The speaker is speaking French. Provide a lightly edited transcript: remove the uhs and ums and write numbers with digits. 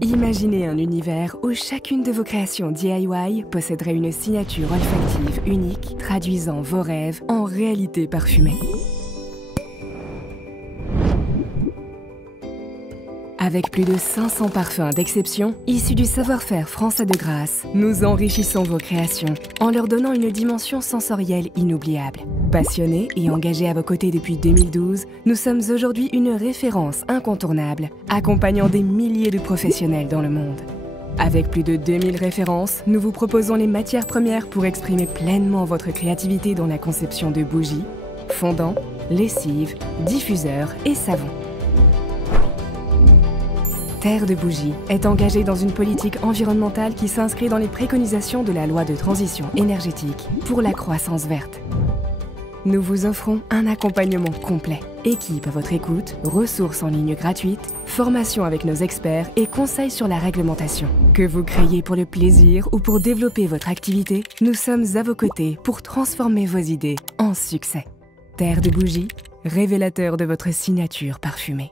Imaginez un univers où chacune de vos créations DIY posséderait une signature olfactive unique, traduisant vos rêves en réalité parfumée. Avec plus de 500 parfums d'exception, issus du savoir-faire français de Grasse, nous enrichissons vos créations en leur donnant une dimension sensorielle inoubliable. Passionnés et engagés à vos côtés depuis 2012, nous sommes aujourd'hui une référence incontournable, accompagnant des milliers de professionnels dans le monde. Avec plus de 2000 références, nous vous proposons les matières premières pour exprimer pleinement votre créativité dans la conception de bougies, fondants, lessives, diffuseurs et savons. Terre de Bougie est engagée dans une politique environnementale qui s'inscrit dans les préconisations de la loi de transition énergétique pour la croissance verte. Nous vous offrons un accompagnement complet, équipe à votre écoute, ressources en ligne gratuites, formation avec nos experts et conseils sur la réglementation. Que vous créez pour le plaisir ou pour développer votre activité, nous sommes à vos côtés pour transformer vos idées en succès. Terre de Bougie, révélateur de votre signature parfumée.